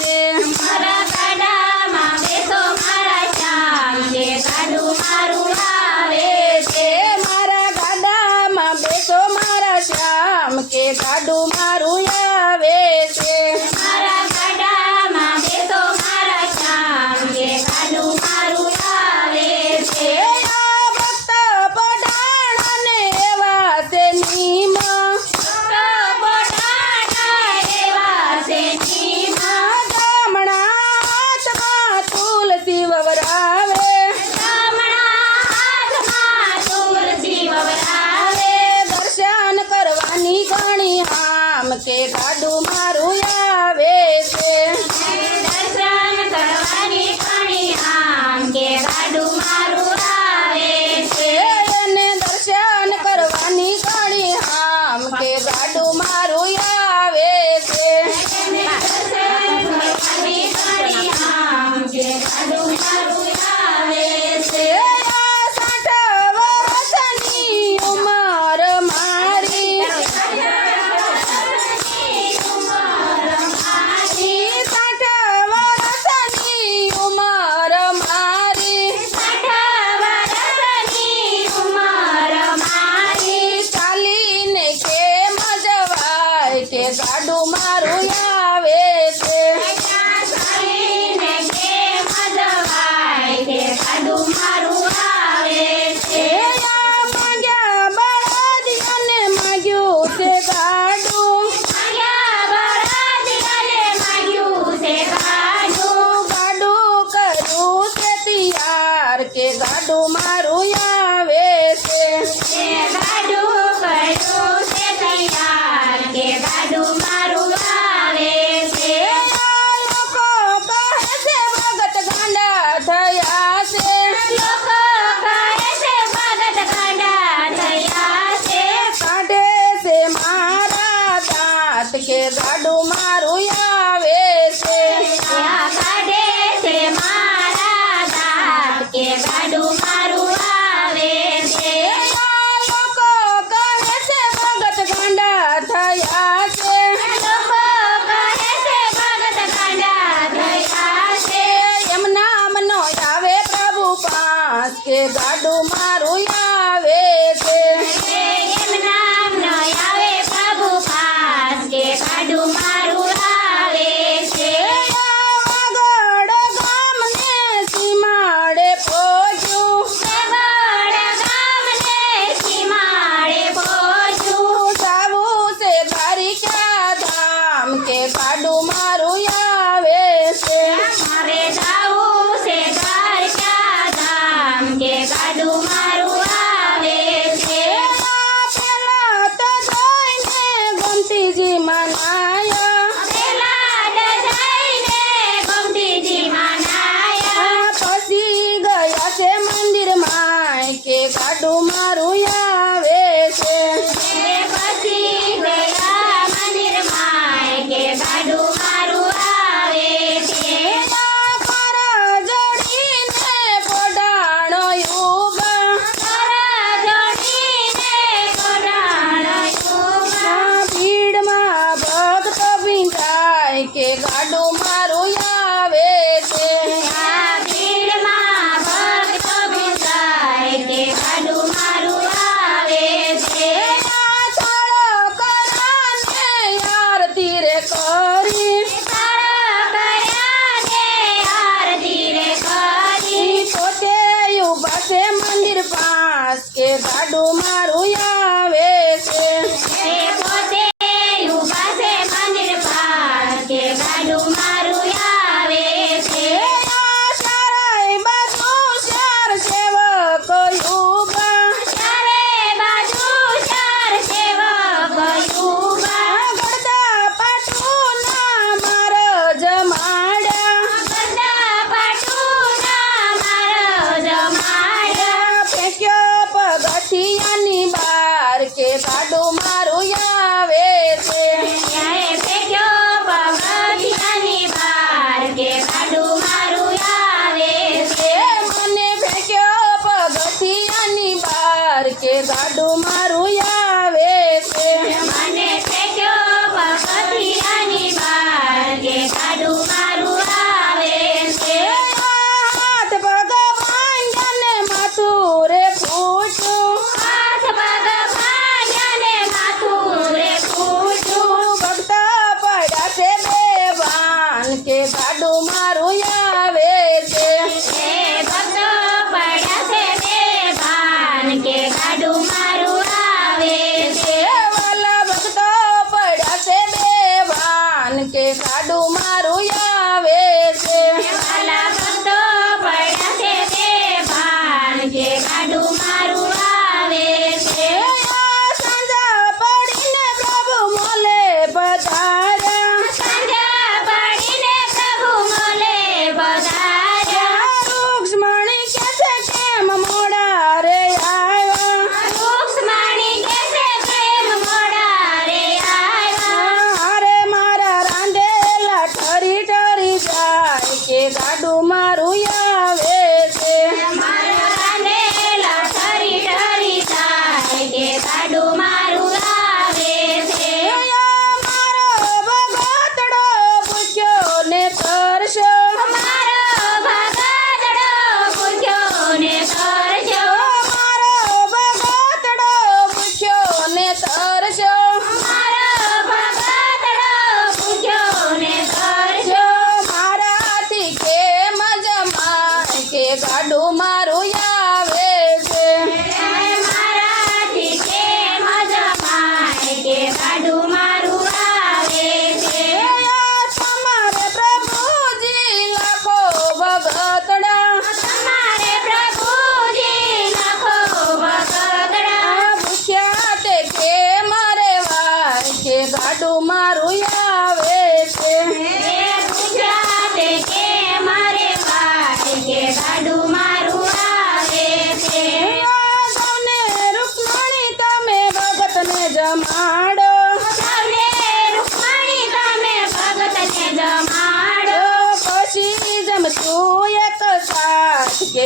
છે। મારા ગાડામાં બેસો મારા શ્યામ કે ગાડું મારું આવે છે। મારા ગાડામાં બેસો મારા શ્યામ કે ગાડું મારું આવે છે। મારા ગાડામાં બેસો મારા શ્યામ કે ગાડું મારું આવે છે। આ ભક્ત પડાણાને એવા છે નીમ, ગામણા હાથમાં તુલસી વવરાવે, દર્શન કરવાની ઘણી હામ કે ગાડું મારું આવે છે। એને દર્શન કરવાની ઘણી હામ કે ગાડું મારું આવે છે। આ 60 વર્ષની ઉંમર મારી, 60 વર્ષની ઉંમર મારી, ચાલીને કેમ જવાય કે ગાડું મારું આવે છે। આ માંગ્યા બળદિયાને માગ્યું છે ગાડું, ગાડું કરું છે તૈયાર કે ગાડું મારું આવે છે। આ લોકો કહે છે ભગત ગાંડા થયા છે, કાઢે છે મારા દાંત કે ગાડું મારું આવે છે। ગાડું મારું આવે છે। આ લોકો કહે છે ભગત ગાંડા થયા છે, એમ નામનો આવે પ્રભુ પાસ કે ગાડું મારું આવે છે। આ વાગડ ગામને સીમાડે પહોંચ્યું, જાવું છે દ્વારિકા ધામ કે ગાડું મારું આવે છે। મારે જાવું છે દ્વારકા ધામ કે ગાડું મારું આવે છે। આ પેલા તો જોઈને ગમતીજી મનાયા, પછી ગયા છે મંદિરમાં કે ગાડું મારું આવે છે। આ કર જોડીને પોડાણો યુગ, ભીડમાં ભક્ત ભીંજાય કે ગાડું મારું આવે છે। આ થોડો કરાને આરતી રે કરી, પોતે ઉભા છે મંદિર પાસ કે ગાડું મારું આવે છે। આ ચારેય બાજુ ચાર સેવક યુગા, ગળદા પાટુના મારો જમાડ્યા, ફેંક્યો પગથિયાની બાર કે ગાડું મારું આવે છે। પગથિયાની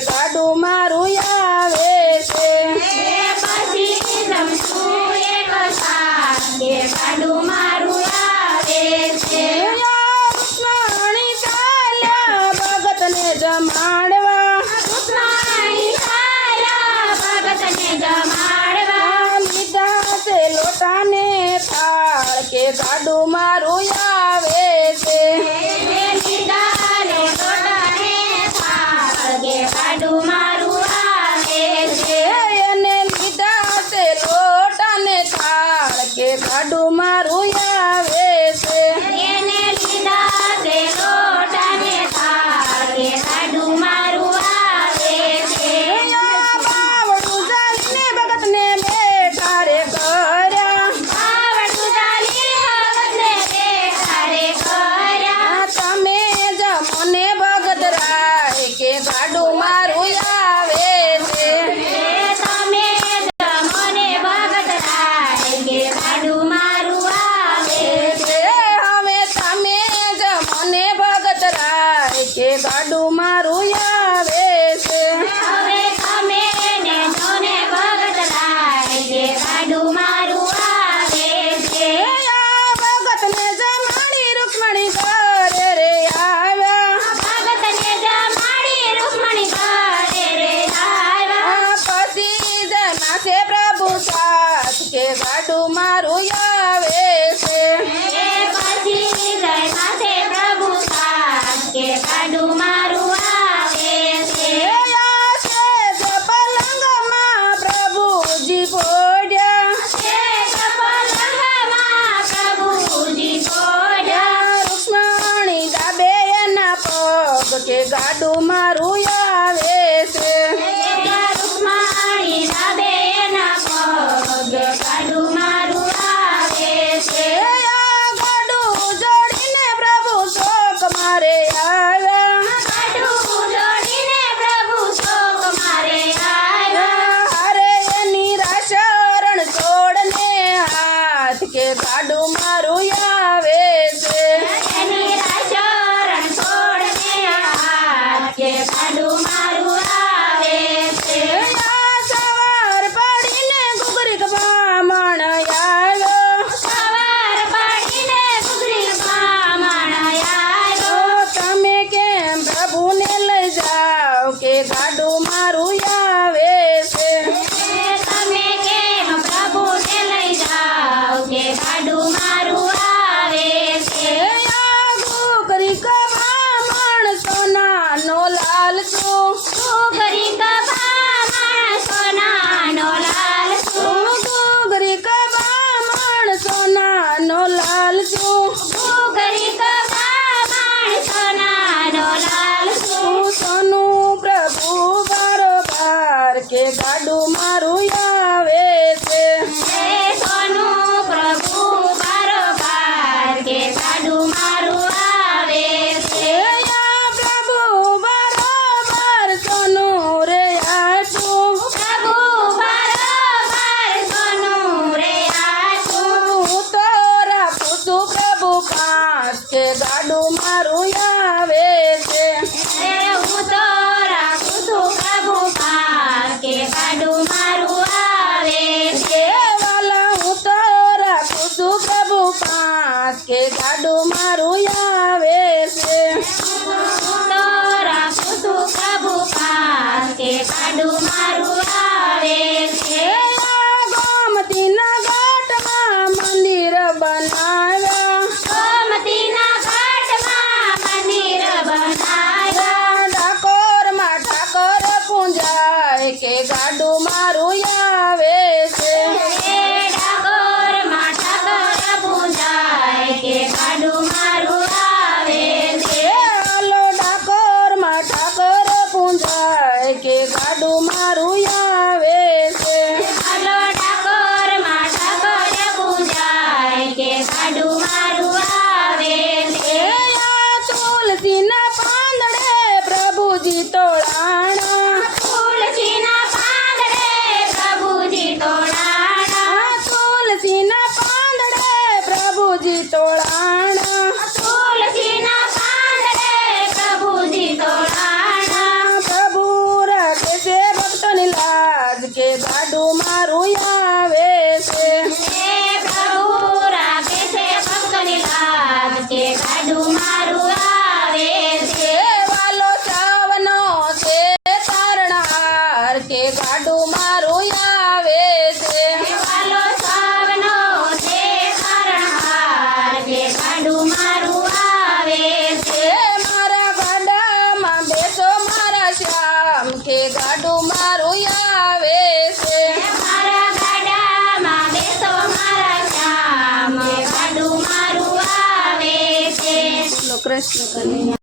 ગાડું મારું આવે છે પછી જમશું એક સાથ કે ગાડું મારું આવે છે રૂક્ષ્મણી ચાલ્યા ભગતને જમાડવા રૂક્ષ્મણી ચાલ્યા ભગતને જમાડવા લીધા છે લોટાને થાળ કે ગાડું મારું આવે છે લીધા ને લોટાને થાળ કે ગાડું મારું આવે છે એને લીધા છે લોટાને થાળ કે ગાડું મારું આવે છે એને લીધા છે લોટાને થાળ કે ગાડું મારું આવે છે બાવડું ચાલીને ભગતને બેઠા રે કર્યા આવડું ચાલી ભગતને બેઠા રે કર્યા તમે જમોને ભગત રાય કે ગાડું મારું આવે છે તમે જમોને ભગત રાય કે ગાડું મારું આવે છે હવે તમે જમોને ભગત રાય કે ગાડું મારું આવે છે હવે તમે ને જોને ભગત રાય કે ગાડું મારું આવે છે ભગતને જમાડી રૂક્ષ્મણી કરે રે આવ્યા ભગતને જમાડી રૂક્ષ્મણી ઘરે રે આવ્યા પછી જના છે પ્રભુ સાથ કે ગાડું મારું આવે છે એ પછી જયના છે પ્રભુ સાથ કે ગાડું મારું આવે છે પલંગમાં પ્રભુજી પોડ્યા છે કપલંગમાં પ્રભુજી પોડ્યા રૂક્ષ્મણી દાબે એના પગ કે ગાડું મારું આવે છે રૂક્ષ્મણી દાબે એના પગ ગાડું મારું આવે છે ગાડું જોડીને પ્રભુ શોક મારે આવ્યા ગાડું જોડીને પ્રભુ શોક મારે આવ્યા હારે એની રાશરણ છોડને હાથ કે ગાડું મારું આવે છે એની રાશરણ છોડને હાથ કે ગાડું મારું આવે છે સવાર પડીને ઘૂઘરી બ્રાહ્મણ આવ્યો સવાર પડીને ઘૂઘરી બ્રાહ્મણ આવ્યો તમે કેમ પ્રભુને લઈ જાઓ કે ગાડું મારું આવે છે તમે કેમ પ્રભુને લઈ જાઓ કે ગાડું મારું આવે છે ઘૂઘરી બ્રાહ્મણ સોનાનો લાલ છું ઘૂઘરી કપા માણસોનાનો લાલ છું ઘૂઘરી બ્રાહ્મણ સોનાનો લાલ છું ઘૂઘરી કપા માણસોનાનો લાલ છું હું સોનું પ્રભુ બારોબાર કે ગાડું મારું આવે છે હે સોનું પ્રભુ બારોબાર કે ગાડું મારું આવે છે પ્રભુ બરોબર સોનું રે આછું પ્રભુ બારોબાર સોનું રે આછું હું તો રાખું છું પ્રભુ પાસ કે ગાડું મારું આવે છે હે હું તો રાખું છું પ્રભુ પાસ કે ગાડું મારું આવે છે વાલા હું તો રાખું છું પ્રભુ પાસ કે ગાડું મારું આવે છે હું તો રાખું છું પ્રભુ પાસ કે ગાડું મારું આવે છે ગોમતીના ઘાટમાં મંદિર બનાવ્યા ગોમતીના ઘાટમાં મંદિર બનાવ્યા ડાકોરમાં ઠાકોર પૂંજાય કે ગાડું મારું આવે છે હે ડાકોરમાં ઠાકોર પૂજાય કે ગાડું મારું આવે છે હાલો ડાકોરમાં ઠાકોર પૂંજાય કે ગાડું મારું આવે છે હાલો ડાકોરમાં ઠાકોર પૂજાય કે ગાડું મારું આવે છે તુલસીના પાંદડે પ્રભુજી તોળાણા તુલસીના પાંદડે પ્રભુજી તોડાણા તુલસીના પાંદડે પ્રભુજી તોળાણા તુલસીના પાંદડે પ્રભુજી તોડાણા પ્રભુ કે ગાડું મારું આવે છે મારા ગાડામાં બેસો મારા શ્યામ, ગાડું મારું આવે છે. કૃષ્ણ કનૈયા